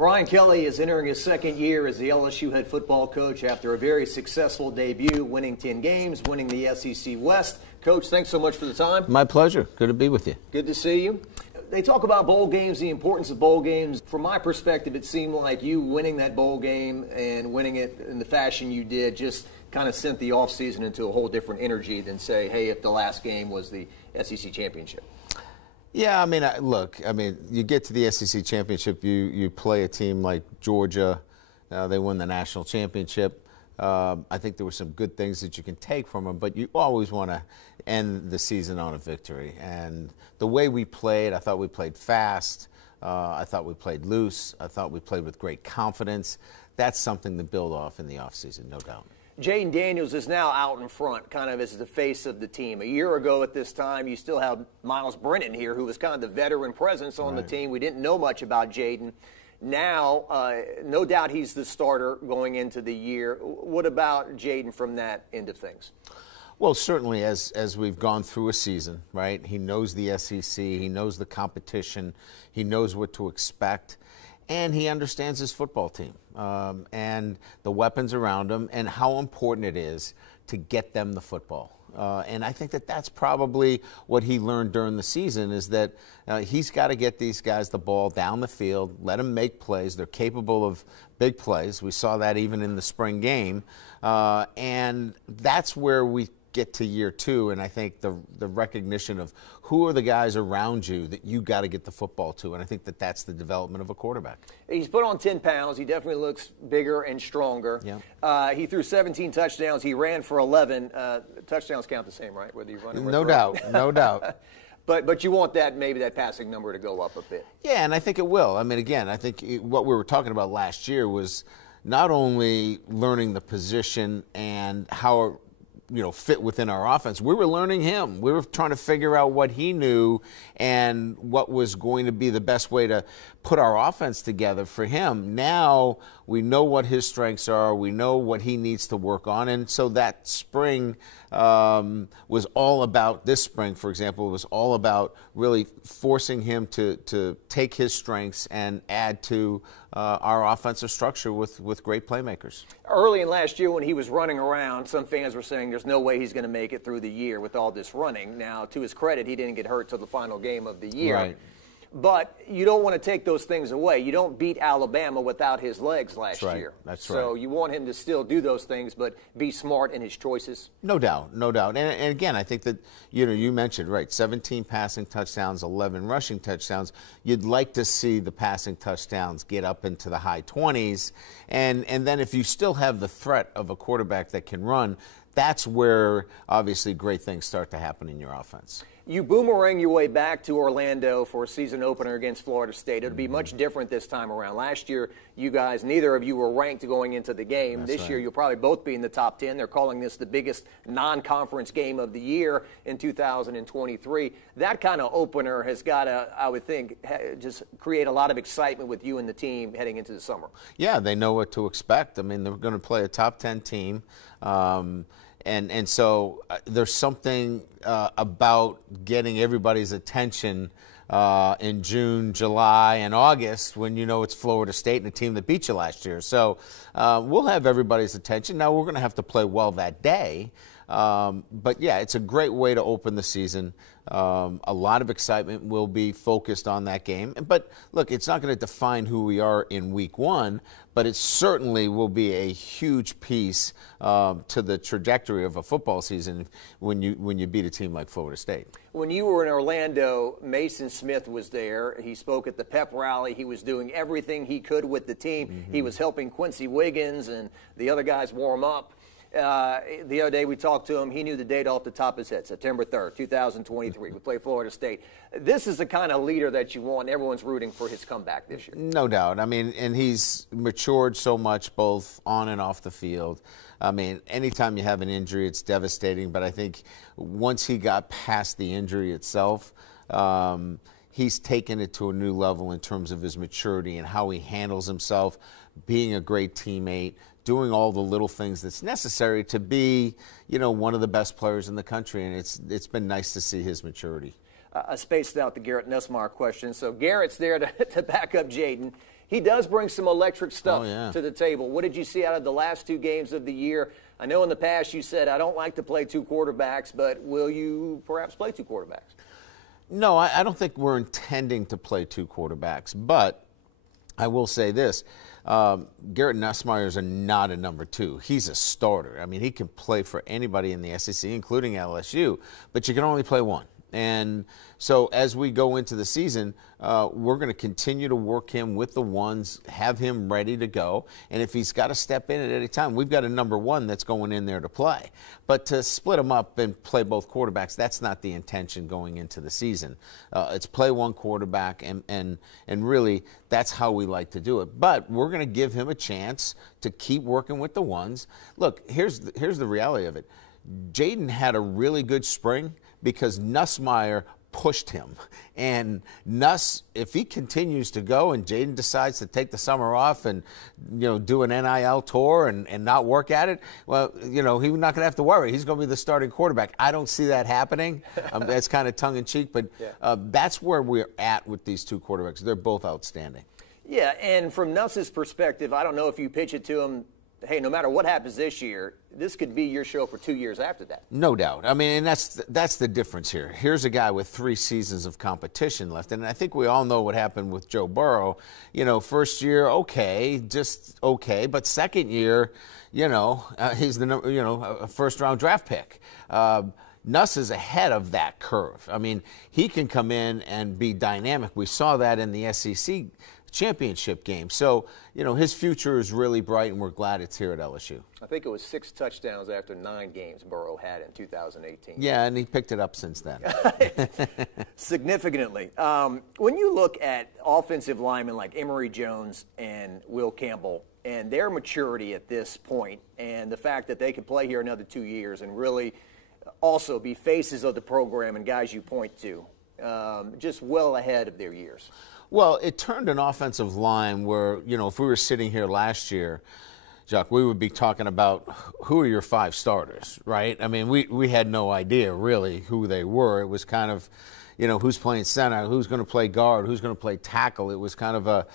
Brian Kelly is entering his second year as the LSU head football coach after a very successful debut, winning 10 games, winning the SEC West. Coach, thanks so much for the time. My pleasure. Good to be with you. Good to see you. They talk about bowl games, the importance of bowl games. From my perspective, it seemed like you winning that bowl game and winning it in the fashion you did just kind of sent the offseason into a whole different energy than, say, hey, if the last game was the SEC championship. Yeah, I mean, look, you get to the SEC championship, you play a team like Georgia. They won the national championship. I think there were some good things that you can take from them, but you always want to end the season on a victory. And the way we played, I thought we played fast. I thought we played loose. I thought we played with great confidence. That's something to build off in the offseason, no doubt. Jayden Daniels is now out in front, kind of as the face of the team. A year ago at this time, you still had Miles Brennan here, who was kind of the veteran presence on the team. We didn't know much about Jayden. Now, no doubt he's the starter going into the year. What about Jayden from that end of things? Well, certainly as we've gone through a season, right, he knows the SEC, he knows the competition, he knows what to expect, and he understands his football team and the weapons around him and how important it is to get them the football. And I think that that's probably what he learned during the season is that he's got to get these guys the ball down the field, let them make plays. They're capable of big plays. We saw that even in the spring game. And that's where we get to year two, and I think the recognition of who are the guys around you that you got to get the football to, and I think that that's the development of a quarterback. He's put on 10 pounds. He definitely looks bigger and stronger. Yeah. He threw 17 touchdowns. He ran for 11. Touchdowns count the same, right? Whether you run or no doubt, no doubt. But you want maybe that passing number to go up a bit. Yeah, and I think it will. I mean, again, I think what we were talking about last year was not only learning the position and how fit within our offense. We were learning him. We were trying to figure out what he knew and what was going to be the best way to put our offense together for him. Now we know what his strengths are. We know what he needs to work on. And so that spring was all about, this spring, for example, was all about really forcing him to take his strengths and add to our offensive structure with great playmakers. Early in last year when he was running around, some fans were saying there's no way he's going to make it through the year with all this running. Now, to his credit, he didn't get hurt till the final game of the year. Right. But you don't want to take those things away. You don't beat Alabama without his legs last year. That's right. So you want him to still do those things, but be smart in his choices. No doubt, no doubt. And again, I think that, you mentioned, right, 17 passing touchdowns, 11 rushing touchdowns. You'd like to see the passing touchdowns get up into the high 20s. And then if you still have the threat of a quarterback that can run, that's where, obviously, great things start to happen in your offense. You boomerang your way back to Orlando for a season opener against Florida State. It would be much different this time around. Last year, you guys, neither of you were ranked going into the game. This year, you'll probably both be in the top 10. They're calling this the biggest non-conference game of the year in 2023. That kind of opener has got to, I would think, just create a lot of excitement with you and the team heading into the summer. Yeah, they know what to expect. I mean, they're going to play a top 10 team. And so there's something about getting everybody's attention in June, July, and August when you know it's Florida State and a team that beat you last year. So we'll have everybody's attention. Now, we're going to have to play well that day. But, yeah, it's a great way to open the season. A lot of excitement will be focused on that game. But, look, it's not going to define who we are in week one, but it certainly will be a huge piece to the trajectory of a football season when you beat a team like Florida State. When you were in Orlando, Maason Smith was there. He spoke at the pep rally. He was doing everything he could with the team. Mm-hmm. He was helping Quincy Wiggins and the other guys warm up. The other day we talked to him. He knew the date off the top of his head, September 3rd, 2023. We play Florida State. This is the kind of leader that you want. Everyone's rooting for his comeback this year. No doubt. I mean, and he's matured so much both on and off the field. I mean, anytime you have an injury, it's devastating. But I think once he got past the injury itself, he's taken it to a new level in terms of his maturity and how he handles himself, being a great teammate, doing all the little things that's necessary to be, one of the best players in the country. And it's been nice to see his maturity. I spaced out the Garrett Nussmeier question. So Garrett's there to back up Jayden. he does bring some electric stuff to the table. What did you see out of the last 2 games of the year? I know in the past you said, I don't like to play 2 quarterbacks, but will you perhaps play 2 quarterbacks? No, I don't think we're intending to play 2 quarterbacks, but I will say this. Garrett Nussmeier is not a number 2. He's a starter. I mean, he can play for anybody in the SEC, including LSU, but you can only play 1. And so as we go into the season, we're going to continue to work him with the ones, have him ready to go. And if he's got to step in at any time, we've got a number 1 that's going in there to play. But to split them up and play both quarterbacks, that's not the intention going into the season. It's play 1 quarterback, and really that's how we like to do it. But we're going to give him a chance to keep working with the ones. Look, here's the reality of it. Jayden had a really good spring because Nussmeier pushed him. And Nuss, if he continues to go and Jayden decides to take the summer off and, do an NIL tour and not work at it, well, he's not going to have to worry. He's going to be the starting quarterback. I don't see that happening. That's kind of tongue-in-cheek, but that's where we're at with these 2 quarterbacks. They're both outstanding. Yeah, and from Nuss's perspective, I don't know if you pitch it to him, hey, no matter what happens this year, this could be your show for 2 years after that. No doubt. I mean, and that's the difference here. Here's a guy with 3 seasons of competition left, and I think we all know what happened with Joe Burrow. First year, just okay, but second year, he's a first-round draft pick. Nuss is ahead of that curve. I mean, he can come in and be dynamic. We saw that in the SEC championship game. So, his future is really bright, and we're glad it's here at LSU. I think it was 6 touchdowns after 9 games Burrow had in 2018. Yeah, and he picked it up since then. Significantly. When you look at offensive linemen like Emery Jones and Will Campbell and their maturity at this point and the fact that they could play here another 2 years and really also be faces of the program and guys you point to, just well ahead of their years. Well, it turned an offensive line where, if we were sitting here last year, Jacques, we would be talking about who are your 5 starters, right? I mean, we had no idea really who they were. It was kind of, who's playing center, who's going to play guard, who's going to play tackle. It was kind of a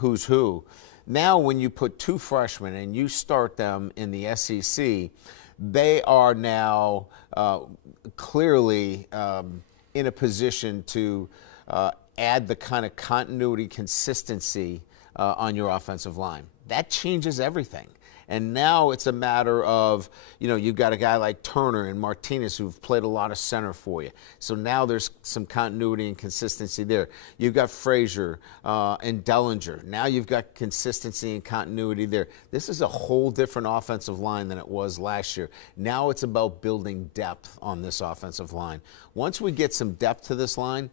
who's who. Now when you put 2 freshmen and you start them in the SEC, they are now clearly in a position to add the kind of continuity, consistency on your offensive line. That changes everything. And now it's a matter of, you've got a guy like Turner and Martinez who've played a lot of center for you. So now there's some continuity and consistency there. You've got Frazier and Dellinger. Now you've got consistency and continuity there. This is a whole different offensive line than it was last year. Now it's about building depth on this offensive line. Once we get some depth to this line,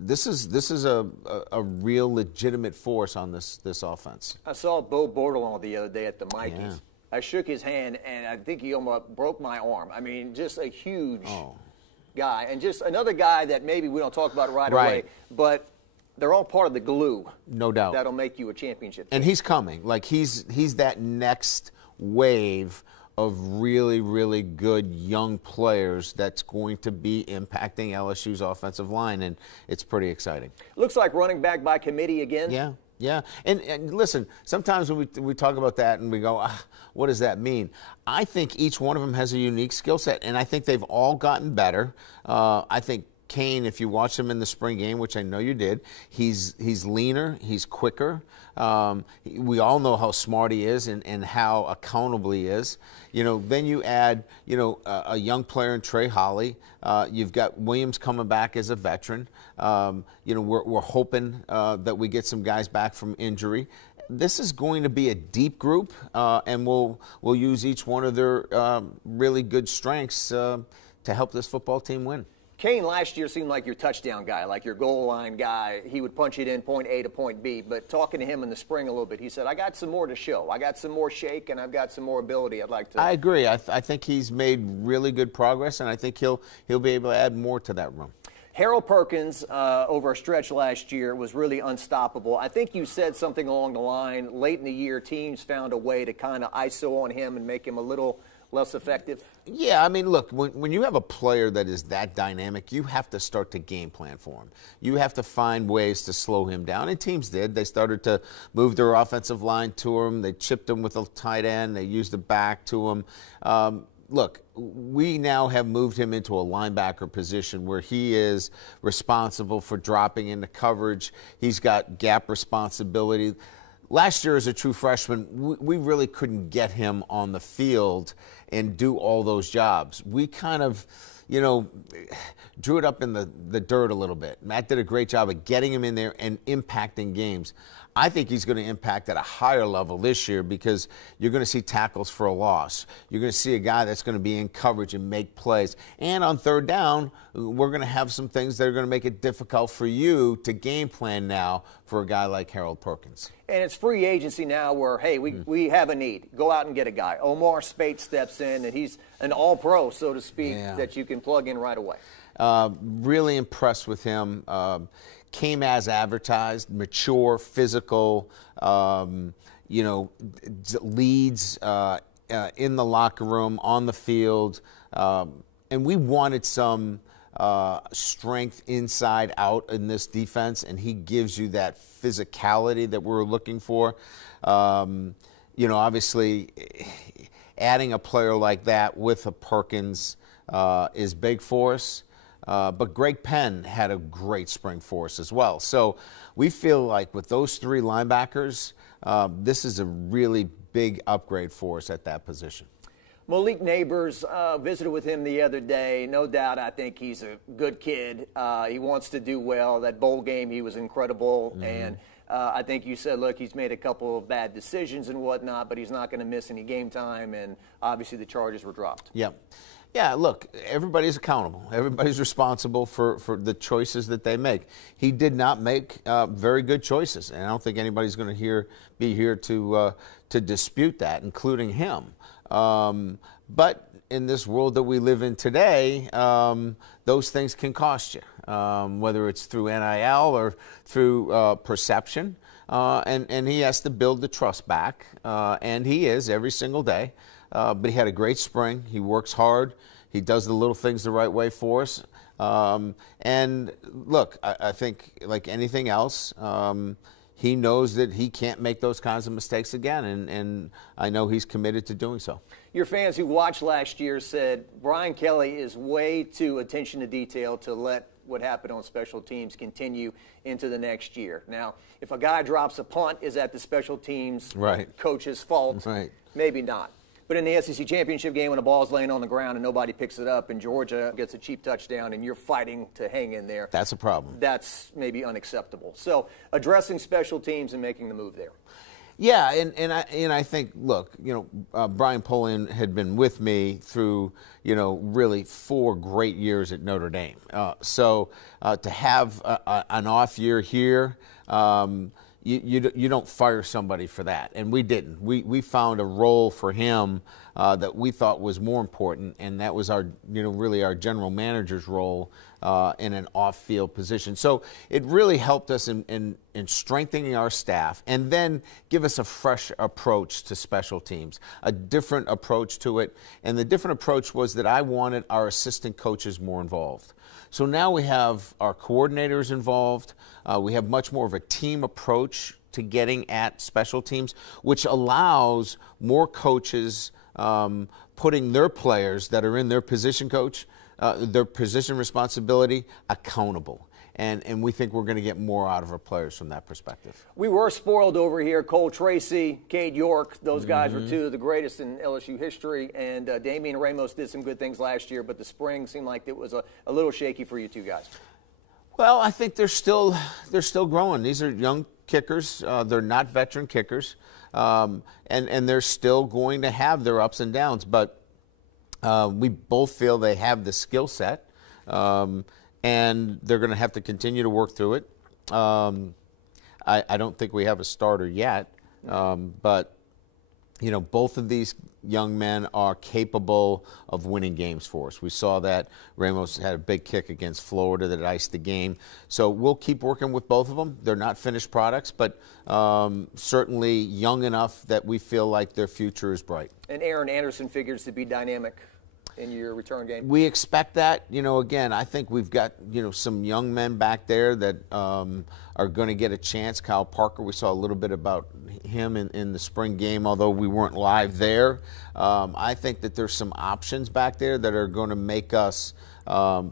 this is a real legitimate force on this offense. I saw Bo Bordelon the other day at the Mikeys. Yeah. I shook his hand, and I think he almost broke my arm. I mean, just a huge guy. And just another guy that maybe we don't talk about right away, but they're all part of the glue. No doubt. That'll make you a championship team. And he's coming. Like, he's that next wave of really, really good young players that's going to be impacting LSU's offensive line, and it's pretty exciting. Looks like running back by committee again. Yeah. And listen, sometimes when we talk about that and we go, what does that mean? I think each one of them has a unique skill set, and I think they've all gotten better. I think Kane, if you watch him in the spring game, which I know you did, he's leaner, he's quicker. We all know how smart he is and how accountable he is. Then you add, a young player in Trey Holly. You've got Williams coming back as a veteran. We're hoping that we get some guys back from injury. This is going to be a deep group, and we'll use each one of their really good strengths to help this football team win. Kane last year seemed like your touchdown guy, like your goal line guy. He would punch it in point A to point B. But talking to him in the spring a little bit, he said, I got some more to show. I got some more shake, and I've got some more ability I'd like to. I agree. I think he's made really good progress, and I think he'll be able to add more to that room. Harold Perkins, over a stretch last year, was really unstoppable. I think you said something along the line, late in the year, teams found a way to kind of ISO on him and make him a little less effective? Yeah, I mean, look, when you have a player that is that dynamic, you have to start to game plan for him. You have to find ways to slow him down, and teams did. They started to move their offensive line to him. They chipped him with a tight end. They used the back to him. Look, we now have moved him into a linebacker position where he is responsible for dropping into coverage. He's got gap responsibility. Last year as a true freshman, we really couldn't get him on the field and do all those jobs. We kind of, drew it up in the dirt a little bit. Matt did a great job of getting him in there and impacting games. I think he's going to impact at a higher level this year because you're going to see tackles for a loss. You're going to see a guy that's going to be in coverage and make plays. And on third down, we're going to have some things that are going to make it difficult for you to game plan now for a guy like Harold Perkins. And it's free agency now where, hey, we have a need. Go out and get a guy. Omar Speight steps in, and he's an all-pro, so to speak, that you can plug in right away. Really impressed with him. Came as advertised, mature, physical, leads in the locker room, on the field. And we wanted some strength inside out in this defense, and he gives you that physicality that we're looking for. Obviously, adding a player like that with a Perkins is big for us. But Greg Penn had a great spring for us as well. So we feel like with those three linebackers, this is a really big upgrade for us at that position. Malik Nabers, visited with him the other day. No doubt, I think he's a good kid. He wants to do well. That bowl game, he was incredible. Mm-hmm. And I think you said, look, he's made a couple of bad decisions and whatnot, but he's not going to miss any game time. And obviously the charges were dropped. Yep. Yeah, look, everybody's accountable. Everybody's responsible for the choices that they make. He did not make very good choices, and I don't think anybody's going to be here to dispute that, including him. But in this world that we live in today, those things can cost you, whether it's through NIL or through perception. And he has to build the trust back, and he is every single day. But he had a great spring. He works hard. He does the little things the right way for us. And look, I think like anything else, he knows that he can't make those kinds of mistakes again, and I know he's committed to doing so. Your fans who watched last year said Brian Kelly is way too attention to detail to let what happened on special teams continue into the next year. Now, if a guy drops a punt, is that the special teams coach's fault? Right. Maybe not. But in the SEC championship game, when the ball's laying on the ground and nobody picks it up and Georgia gets a cheap touchdown and you're fighting to hang in there. That's a problem. That's maybe unacceptable. So addressing special teams and making the move there. Yeah, and I think, look, Brian Polian had been with me through, really 4 great years at Notre Dame. So to have an off year here, you don't fire somebody for that, and we didn't. We found a role for him that we thought was more important, and that was our really our general manager's role in an off-field position. So it really helped us in strengthening our staff, and then give us a fresh approach to special teams, a different approach to it. And the different approach was that I wanted our assistant coaches more involved. So now we have our coordinators involved. We have much more of a team approach to getting at special teams, which allows more coaches putting their players that are in their position their position responsibility accountable. And we think we're going to get more out of our players from that perspective. We were spoiled over here. Cole Tracy, Cade York, those guys were 2 of the greatest in LSU history. And Damian Ramos did some good things last year, but the spring seemed like it was a little shaky for you 2 guys. Well, I think they're still growing. These are young kickers. They're not veteran kickers. And they're still going to have their ups and downs. But we both feel they have the skill set. And they're going to have to continue to work through it. I don't think we have a starter yet, but you know, both of these young men are capable of winning games for us. We saw that Ramos had a big kick against Florida that iced the game. So we'll keep working with both of them. They're not finished products, but certainly young enough that we feel like their future is bright. And Aaron Anderson figures to be dynamic in your return game? We expect that. You know, again, I think we've got, you know, some young men back there that are going to get a chance. Kyle Parker, we saw a little bit about him in the spring game, although we weren't live there. I think that there's some options back there that are going to make us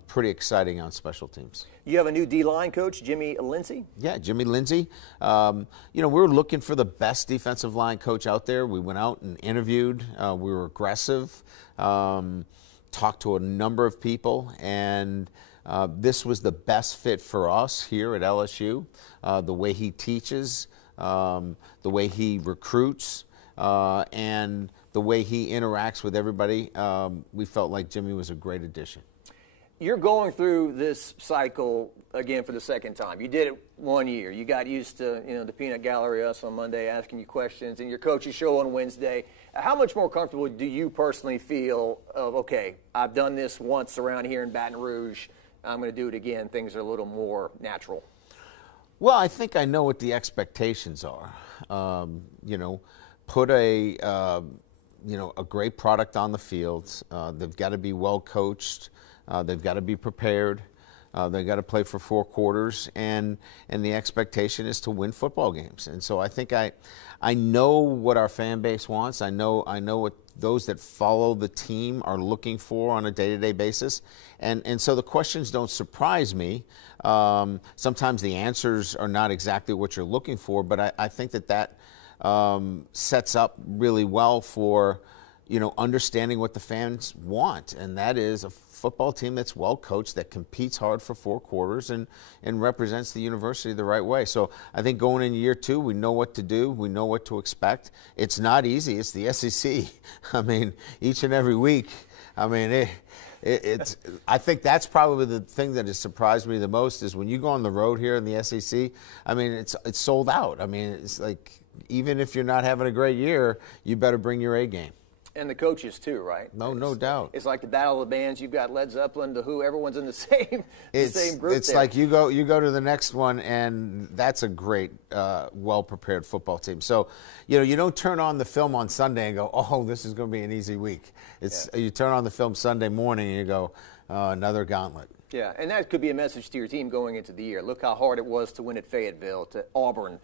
pretty exciting on special teams. You have a new D-line coach, Jimmy Lindsey? Yeah, Jimmy Lindsey. You know, we were looking for the best defensive line coach out there. We went out and interviewed. We were aggressive, talked to a number of people, and this was the best fit for us here at LSU. The way he teaches, the way he recruits, and the way he interacts with everybody, we felt like Jimmy was a great addition. You're going through this cycle again for the second time. You did it 1 year. You got used to, you know, the peanut gallery us on Monday asking you questions and your coach's show on Wednesday. How much more comfortable do you personally feel of, okay, I've done this once around here in Baton Rouge, I'm going to do it again, things are a little more natural? Well, I think I know what the expectations are. You know, put a great product on the field. They've got to be well coached. They've got to be prepared. They've got to play for 4 quarters, and the expectation is to win football games. And so I think I know what our fan base wants. I know what those that follow the team are looking for on a day-to-day basis. And so the questions don't surprise me. Sometimes the answers are not exactly what you're looking for, but I think that sets up really well for, you know, understanding what the fans want, and that is a football team that's well coached, that competes hard for 4 quarters and represents the university the right way. So I think going into year 2, we know what to do. We know what to expect. It's not easy. It's the SEC. I mean, each and every week. I mean, it's. I think that's probably the thing that has surprised me the most is when you go on the road here in the SEC. I mean, it's sold out. I mean, it's like even if you're not having a great year, you better bring your A game. And the coaches too, right? No doubt. It's like the battle of the bands. You've got Led Zeppelin, The Who. Everyone's in the same group. It's like you go to the next one, and that's a great, well-prepared football team. So, you know, you don't turn on the film on Sunday and go, "Oh, this is going to be an easy week." You turn on the film Sunday morning and you go, "Another gauntlet." Yeah, and that could be a message to your team going into the year. Look how hard it was to win at Fayetteville, to Auburn,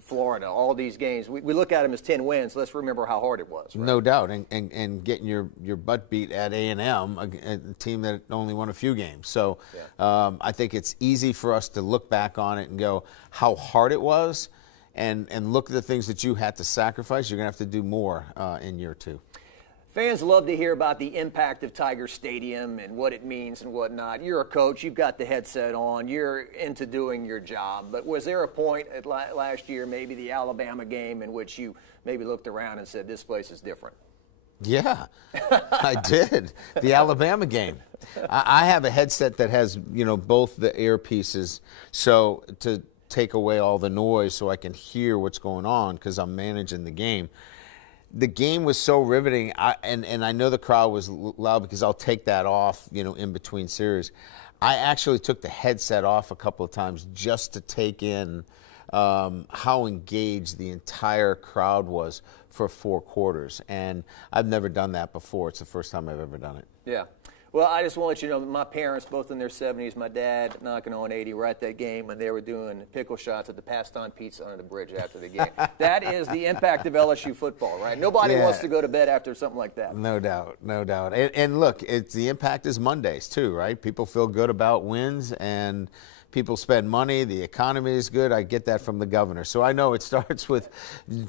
Florida, all these games. We look at them as 10 wins. Let's remember how hard it was. Right? No doubt, and getting your butt beat at A&M, a team that only won a few games. So I think it's easy for us to look back on it and go how hard it was, and look at the things that you had to sacrifice. You're going to have to do more in year 2. Fans love to hear about the impact of Tiger Stadium and what it means and whatnot. You're a coach. You've got the headset on. You're into doing your job. But was there a point at last year, maybe the Alabama game, in which you maybe looked around and said, this place is different? Yeah, I did. The Alabama game. I have a headset that has, you know, both the earpieces, so to take away all the noise so I can hear what's going on because I'm managing the game. The game was so riveting, and I know the crowd was loud because I'll take that off, you know, in between series. I actually took the headset off a couple of times just to take in how engaged the entire crowd was for 4 quarters, and I've never done that before. It's the first time I've ever done it. Yeah. Well, I just want to let you know, my parents, both in their 70s, my dad knocking on 80, were at that game when they were doing pickle shots at the Passed-On Pizza under the bridge after the game. That is the impact of LSU football, right? Nobody wants to go to bed after something like that. No doubt, no doubt. And look, the impact is Mondays too, right? People feel good about wins, and people spend money. The economy is good. I get that from the governor. So I know it starts with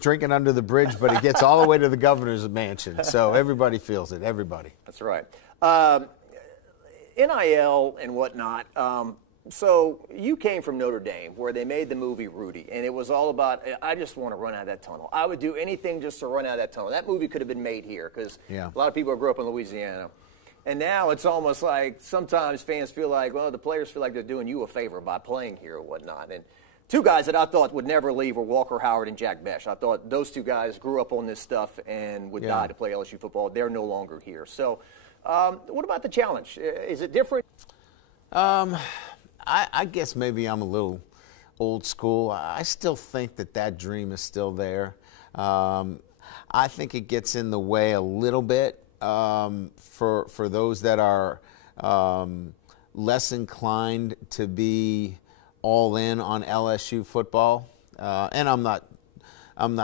drinking under the bridge, but it gets all the way to the governor's mansion. So everybody feels it, everybody. That's right. NIL and whatnot. So you came from Notre Dame, where they made the movie Rudy, and it was all about, I just want to run out of that tunnel. I would do anything just to run out of that tunnel. That movie could have been made here because a lot of people grew up in Louisiana. And now it's almost like sometimes fans feel like, well, the players feel like they're doing you a favor by playing here or whatnot. And Two guys that I thought would never leave were Walker Howard and Jack Besh. I thought those two guys grew up on this stuff and would die to play LSU football. They're no longer here. So what about the challenge? Is it different? I guess maybe I'm a little old school. I still think that dream is still there. I think it gets in the way a little bit for those that are less inclined to be all in on LSU football. And I'm not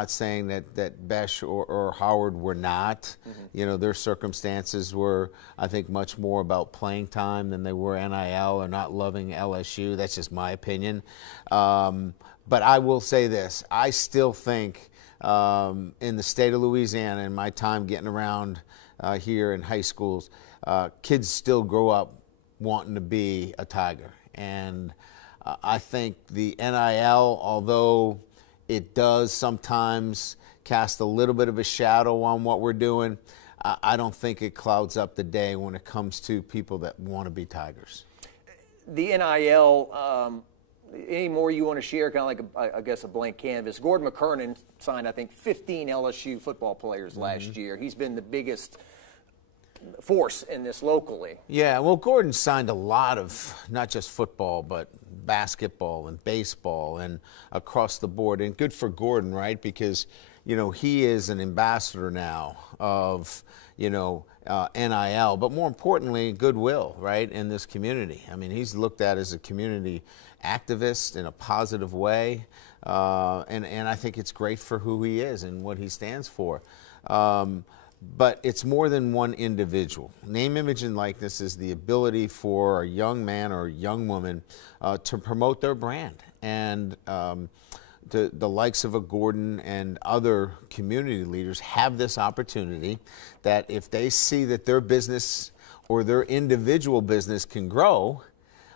saying that Besh or Howard were not. You know, their circumstances were, I think, much more about playing time than they were NIL or not loving LSU. That's just my opinion. But I will say this. I still think in the state of Louisiana, in my time getting around here in high schools, kids still grow up wanting to be a Tiger. And I think the NIL, although it does sometimes cast a little bit of a shadow on what we're doing, I don't think it clouds up the day when it comes to people that want to be Tigers. The NIL, any more you want to share, kind of like, I guess, a blank canvas? Gordon McKernan signed, I think, 15 LSU football players last year. He's been the biggest force in this locally. Yeah, well, Gordon signed a lot of not just football, but basketball and baseball and across the board. And good for Gordon, right? Because, you know, he is an ambassador now of, you know, NIL, but more importantly, goodwill, right, in this community. I mean, he's looked at as a community activist in a positive way, and I think it's great for who he is and what he stands for. But it's more than one individual. Name, image, and likeness is the ability for a young man or a young woman to promote their brand. And the likes of a Gordon and other community leaders have this opportunity that if they see that their business or their individual business can grow,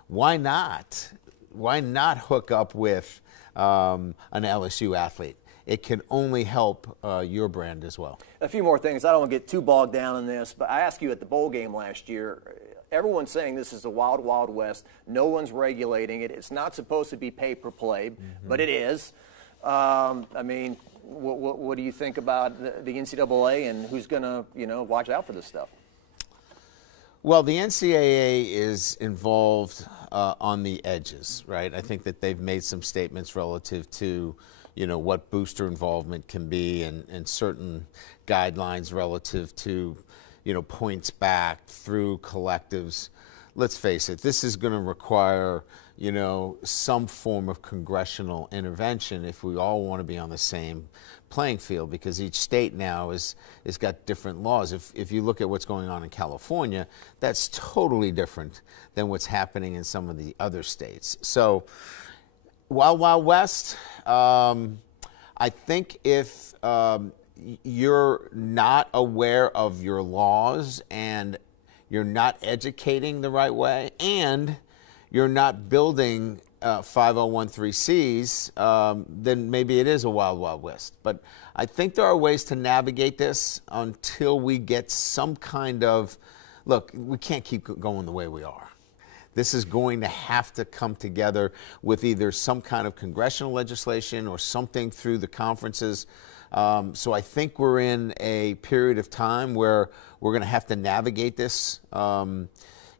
why not? Why not hook up with an LSU athlete? It can only help your brand as well. A few more things. I don't want to get too bogged down in this, but I asked you at the bowl game last year, everyone's saying this is the wild, wild west. No one's regulating it. It's not supposed to be pay-per-play, but it is. I mean, what do you think about the NCAA and who's going to, you know, watch out for this stuff? Well, the NCAA is involved on the edges, right? I think that they've made some statements relative to, you know, what booster involvement can be and certain guidelines relative to, you know, points back through collectives. Let's face it, this is going to require, you know, some form of congressional intervention if we all want to be on the same playing field, because each state now is got different laws. If you look at what's going on in California, that's totally different than what's happening in some of the other states. So, Wild Wild West, I think if you're not aware of your laws and you're not educating the right way and you're not building 501(c)(3)s, then maybe it is a Wild Wild West. But I think there are ways to navigate this until we get some kind of, look, we can't keep going the way we are. This is going to have to come together with either some kind of congressional legislation or something through the conferences. So I think we're in a period of time where we're going to have to navigate this in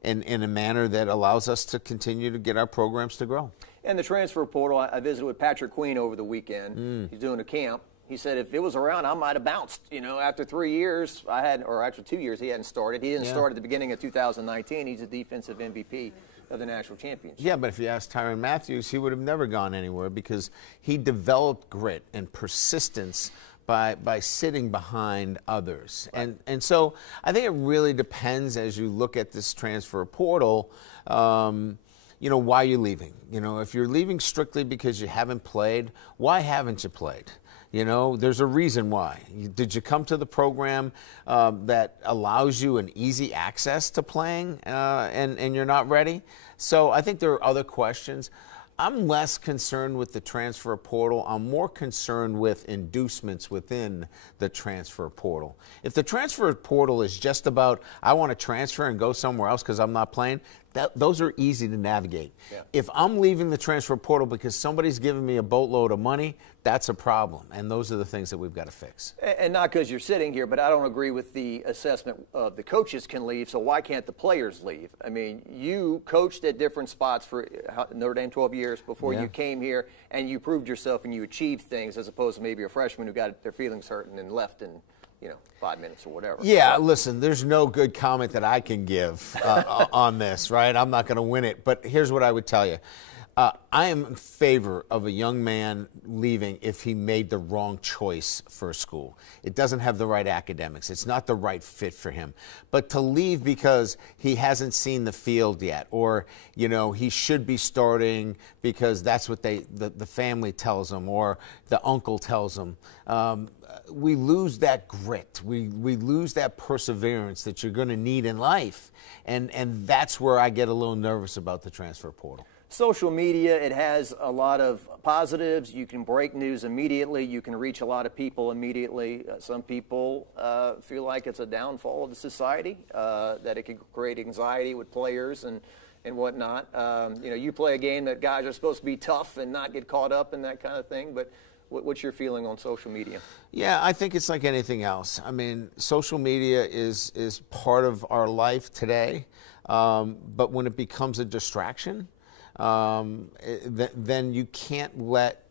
a manner that allows us to continue to get our programs to grow. And the transfer portal, I visited with Patrick Queen over the weekend. He's doing a camp. He said if it was around, I might have bounced. You know, after 3 years, or actually 2 years, he hadn't started. He didn't start at the beginning of 2019. He's a defensive MVP of the national championship. Yeah, but if you ask Tyrann Matthews, he would have never gone anywhere because he developed grit and persistence by sitting behind others. Right. And so I think it really depends as you look at this transfer portal, you know, why you're leaving. You know, if you're leaving strictly because you haven't played, why haven't you played? You know, there's a reason why. Did you come to the program that allows you an easy access to playing and you're not ready? So I think there are other questions. I'm less concerned with the transfer portal. I'm more concerned with inducements within the transfer portal. If the transfer portal is just about, I want to transfer and go somewhere else because I'm not playing, Those are easy to navigate. Yeah. If I'm leaving the transfer portal because somebody's giving me a boatload of money, that's a problem. And those are the things that we've got to fix. And not because you're sitting here, but I don't agree with the assessment of the coaches can leave, so why can't the players leave? I mean, you coached at different spots for Notre Dame 12 years before you came here, and you proved yourself and you achieved things as opposed to maybe a freshman who got their feelings hurt and then left in 5 minutes or whatever. Yeah, listen, there's no good comment that I can give on this, right? I'm not going to win it. But here's what I would tell you. I am in favor of a young man leaving if he made the wrong choice for a school. It doesn't have the right academics. It's not the right fit for him. But to leave because he hasn't seen the field yet, or, he should be starting because that's what the family tells him or the uncle tells him, we lose that grit. We lose that perseverance that you're going to need in life. And that's where I get a little nervous about the transfer portal. Social media, it has a lot of positives. You can break news immediately. You can reach a lot of people immediately. Some people feel like it's a downfall of the society, that it could create anxiety with players and whatnot. You play a game that guys are supposed to be tough and not get caught up in that kind of thing. But what's your feeling on social media? Yeah, I think it's like anything else. I mean, social media is part of our life today. But when it becomes a distraction, then you can't let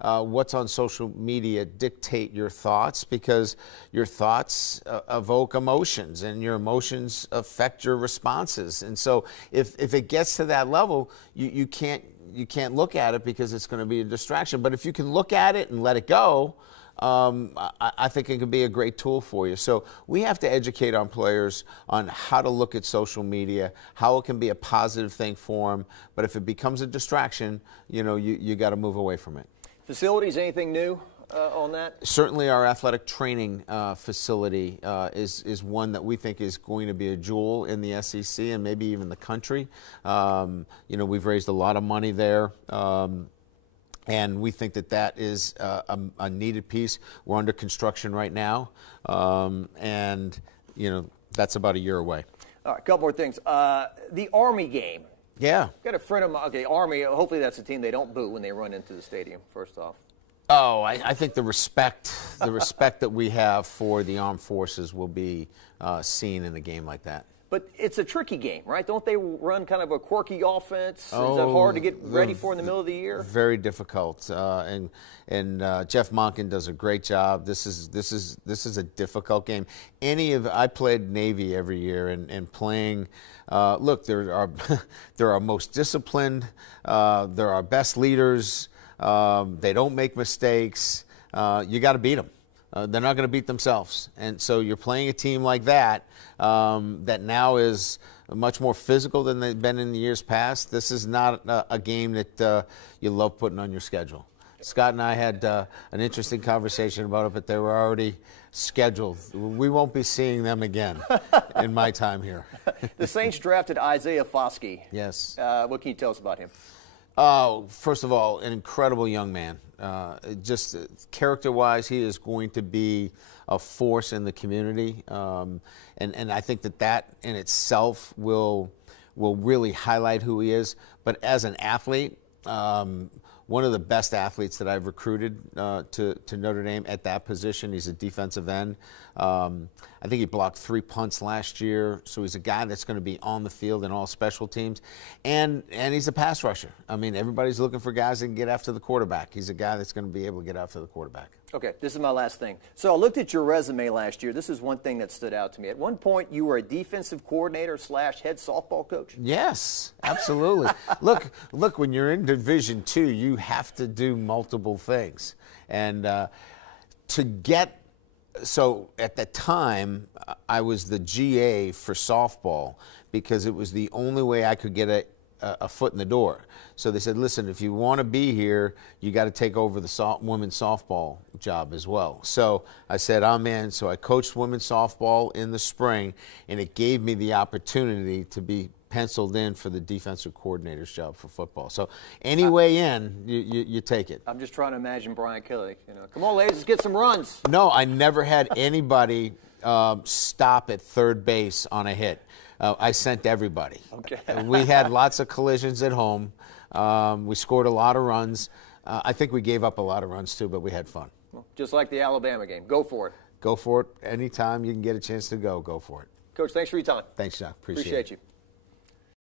what's on social media dictate your thoughts, because your thoughts evoke emotions and your emotions affect your responses. And so if it gets to that level, you can't look at it because it's going to be a distraction. But if you can look at it and let it go, I think it can be a great tool for you. So we have to educate our players on how to look at social media, how it can be a positive thing for them. But if it becomes a distraction, you got to move away from it. Facilities, anything new on that? Certainly our athletic training facility is one that we think is going to be a jewel in the SEC and maybe even the country. We've raised a lot of money there. And we think that is a needed piece. We're under construction right now, and that's about a year away. All right, a couple more things. The Army game. Yeah. Got a friend of mine. Okay, Army. Hopefully that's a team they don't boo when they run into the stadium. First off. Oh, I think the respect that we have for the armed forces will be seen in a game like that. But it's a tricky game, right? Don't they run kind of a quirky offense? Is that hard to get ready for in the middle of the year? Very difficult, and Jeff Monken does a great job. This is a difficult game. I played Navy every year, and playing. Look, they're our most disciplined. They're our best leaders. They don't make mistakes. You got to beat them. They're not going to beat themselves. And so you're playing a team like that that now is much more physical than they've been in the years past. This is not a game that you love putting on your schedule. Scott and I had an interesting conversation about it, but they were already scheduled. We won't be seeing them again in my time here. The Saints drafted Isaiah Foskey. Yes. What can you tell us about him? First of all, an incredible young man. Just character-wise, he is going to be a force in the community, and I think that in itself will really highlight who he is. But as an athlete, one of the best athletes that I've recruited to Notre Dame at that position. He's a defensive end. I think he blocked 3 punts last year, so he's a guy that's going to be on the field in all special teams. And he's a pass rusher. I mean, everybody's looking for guys that can get after the quarterback. He's a guy that's going to be able to get after the quarterback. Okay, this is my last thing. So I looked at your resume last year. This is one thing that stood out to me. At one point, you were a defensive coordinator / head softball coach. Yes, absolutely. Look, when you're in Division II, you have to do multiple things. And so at the time, I was the GA for softball because it was the only way I could get a foot in the door. So they said, listen, if you want to be here, you got to take over the women's softball job as well. So I said, I'm in. So I coached women's softball in the spring, and it gave me the opportunity to be penciled in for the defensive coordinator's job for football. So any way in, you take it. I'm just trying to imagine Brian Kelly. Come on, ladies, let's get some runs. No, I never had anybody stop at third base on a hit. I sent everybody. Okay. We had lots of collisions at home. We scored a lot of runs. I think we gave up a lot of runs too, but we had fun. Just like the Alabama game. Go for it. Go for it. Anytime you can get a chance to go for it. Coach, thanks for your time. Thanks, John. Appreciate you.